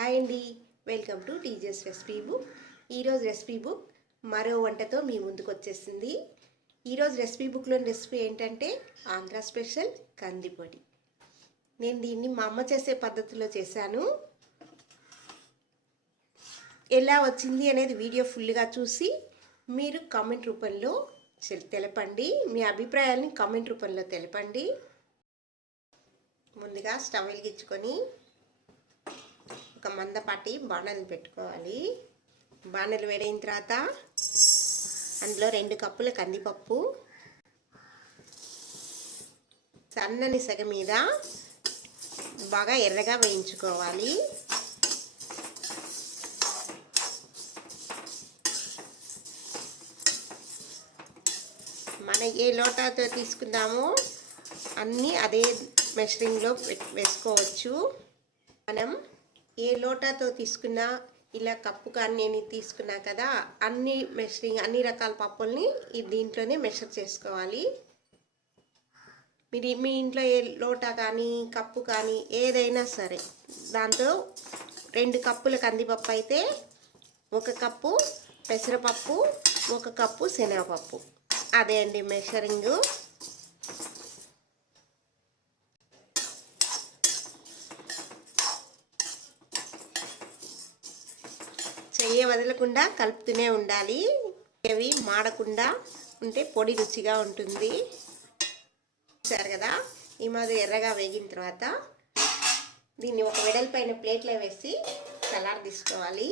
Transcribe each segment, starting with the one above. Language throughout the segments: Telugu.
హాయ్ అండి. Welcome to TJ's recipe book. ఈరోజు రెసిపీ బుక్ మరో వంటతో మీ ముందుకు వచ్చేసింది. ఈరోజు రెసిపీ బుక్లోని రెసిపీ ఏంటంటే ఆంధ్ర స్పెషల్ కందిపొడి నేను దీన్ని మా అమ్మ చేసే పద్ధతిలో చేశాను. ఎలా వచ్చింది అనేది వీడియో ఫుల్గా చూసి మీరు కామెంట్ రూపంలో తెలపండి. మీ అభిప్రాయాల్ని కామెంట్ రూపంలో తెలపండి. ముందుగా స్టవ్ వెలిగించుకొని ఒక మందపాటి బాణలు పెట్టుకోవాలి. బాణలు వేడైన తర్వాత అందులో రెండు కప్పుల కందిపప్పు సన్నని సగ మీద బాగా ఎర్రగా వేయించుకోవాలి. మన ఏ లోటాతో తీసుకుందామో అన్నీ అదే మెషరింగ్లో వేసుకోవచ్చు. మనం ఏ లోటాతో తీసుకున్నా ఇలా కప్పు కానీ నేను తీసుకున్నా కదా అన్ని మెషరింగ్ అన్ని రకాల పప్పుల్ని ఈ దీంట్లోనే మెషర్ చేసుకోవాలి. మీరు మీ ఇంట్లో ఏ లోటా కానీ కప్పు కానీ ఏదైనా సరే దాంతో రెండు కప్పుల కందిపప్పు అయితే ఒక కప్పు పెసరపప్పు ఒక కప్పు శనగపప్పు. అదే అండి మెషరింగు. నెయ్యి వదలకుండా కలుపుతూనే ఉండాలి. అవి మాడకుండా ఉంటే పొడి రుచిగా ఉంటుంది. చూసారు కదా? ఈ మాదిరి ఎర్రగా వేగిన తర్వాత దీన్ని ఒక వెడల్పైన ప్లేట్లో వేసి చల్లారి తీసుకోవాలి.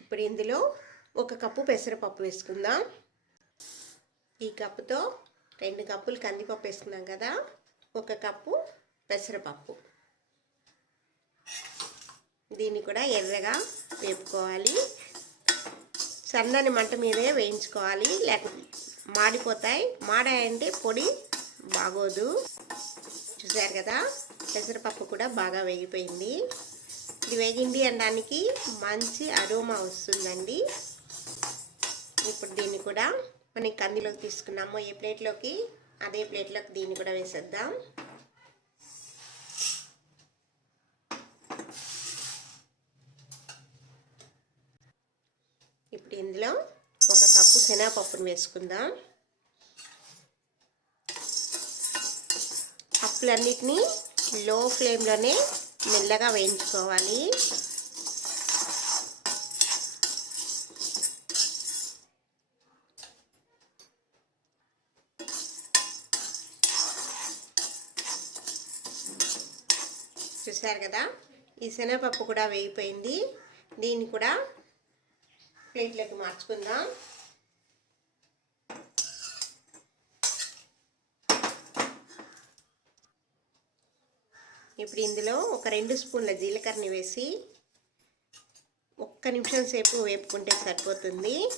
ఇప్పుడు ఇందులో ఒక కప్పు పెసరపప్పు వేసుకుందాం. ఈ కప్పుతో రెండు కప్పులు కందిపప్పు వేసుకున్నాం కదా ఒక కప్పు పెసరపప్పు. దీన్ని కూడా ఎర్రగా వేపుకోవాలి. సన్నని మంట మీదే వేయించుకోవాలి. లేకపోతే మాడిపోతాయి. మాడాయంటే పొడి బాగోదు. చూసారు కదా పెసరపప్పు కూడా బాగా వేగిపోయింది. ఇది వేగింది అనడానికి మంచి అరోమా వస్తుందండి. ఇప్పుడు దీన్ని కూడా మనం కందిలోకి తీసుకున్నాము. ఏ ప్లేట్లోకి అదే ప్లేట్లోకి దీన్ని కూడా వేసేద్దాం. ఇప్పుడు ఇందులో ఒక కప్పు శనగపప్పును వేసుకుందాం. పప్పులన్నిటినీ లో ఫ్లేమ్లోనే మెల్లగా వేయించుకోవాలి. చూసారు కదా? ఈ శనగపప్పు కూడా వేగిపోయింది. దీన్ని కూడా ప్లేట్లోకి మార్చుకుందాం. ఇప్పుడు ఇందులో ఒక రెండు స్పూన్ల జీలకర్రని వేసి ఒక్క నిమిషం సేపు వేపుకుంటే సరిపోతుంది.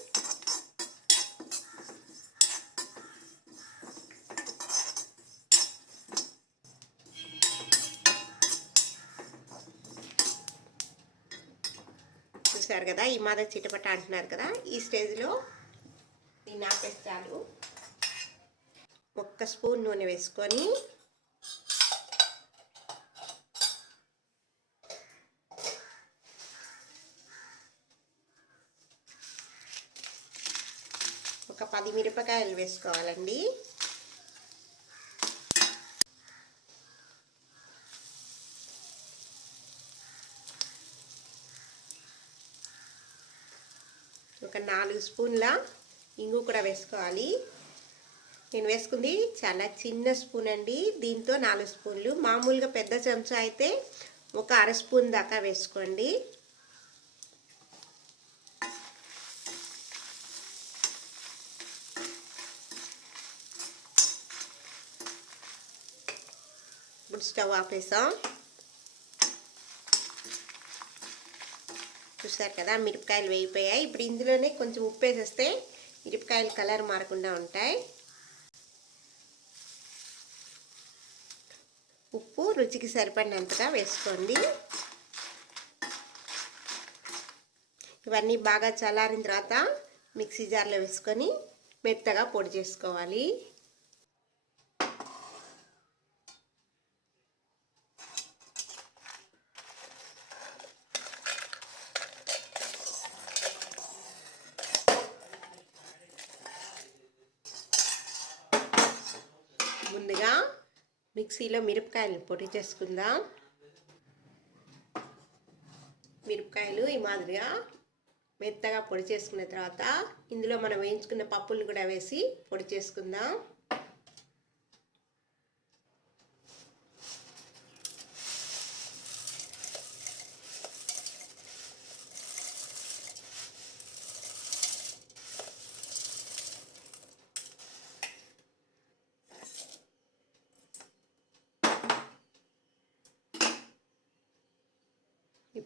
చూసారు కదా ఈ మాదిరి చిటపట అంటున్నారు కదా ఈ స్టేజ్లో దీన్ని ఆపేసి చాలు ఒక్క స్పూన్ నూనె వేసుకొని ఒక పది మిరపకాయలు వేసుకోవాలండి. ఒక నాలుగు స్పూన్ల ఇంగు కూడా వేసుకోవాలి. నేను వేసుకుంది చాలా చిన్న స్పూన్ అండి. దీంతో నాలుగు స్పూన్లు. మామూలుగా పెద్ద చెంచా అయితే ఒక అర స్పూన్ దాకా వేసుకోండి. ఇప్పుడు స్టవ్ ఆపేసాం. చూసారు కదా మిరపకాయలు వేగిపోయాయి. ఇప్పుడు ఇందులోనే కొంచెం ఉప్పు వేసేస్తే మిరపకాయలు కలర్ మారకుండా ఉంటాయి. ఉప్పు రుచికి సరిపడినంతగా వేసుకోండి. ఇవన్నీ బాగా చల్లారిన తర్వాత మిక్సీ జార్లో వేసుకొని మెత్తగా పొడి చేసుకోవాలి. ముందుగా మిక్సీలో మిరపకాయలు పొడి చేసుకుందాం. మిరపకాయలు ఈ మాదిరిగా మెత్తగా పొడి చేసుకున్న తర్వాత ఇందులో మనం వేయించుకున్న పప్పులు కూడా వేసి పొడి చేసుకుందాం.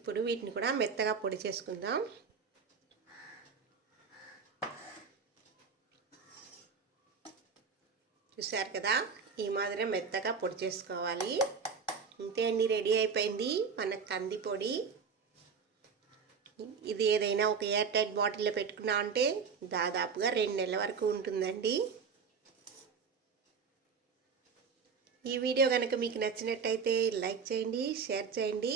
ఇప్పుడు వీటిని కూడా మెత్తగా పొడి చేసుకుందాం. చూసారు కదా? ఈ మాదిరి మెత్తగా పొడి చేసుకోవాలి. అంతే అండి రెడీ అయిపోయింది మన కంది పొడి. ఇది ఏదైనా ఒక ఎయిర్ టైట్ బాటిల్లో పెట్టుకున్నా అంటే దాదాపుగా రెండు నెలల వరకు ఉంటుందండి. ఈ వీడియో కనుక మీకు నచ్చినట్టయితే లైక్ చేయండి షేర్ చేయండి.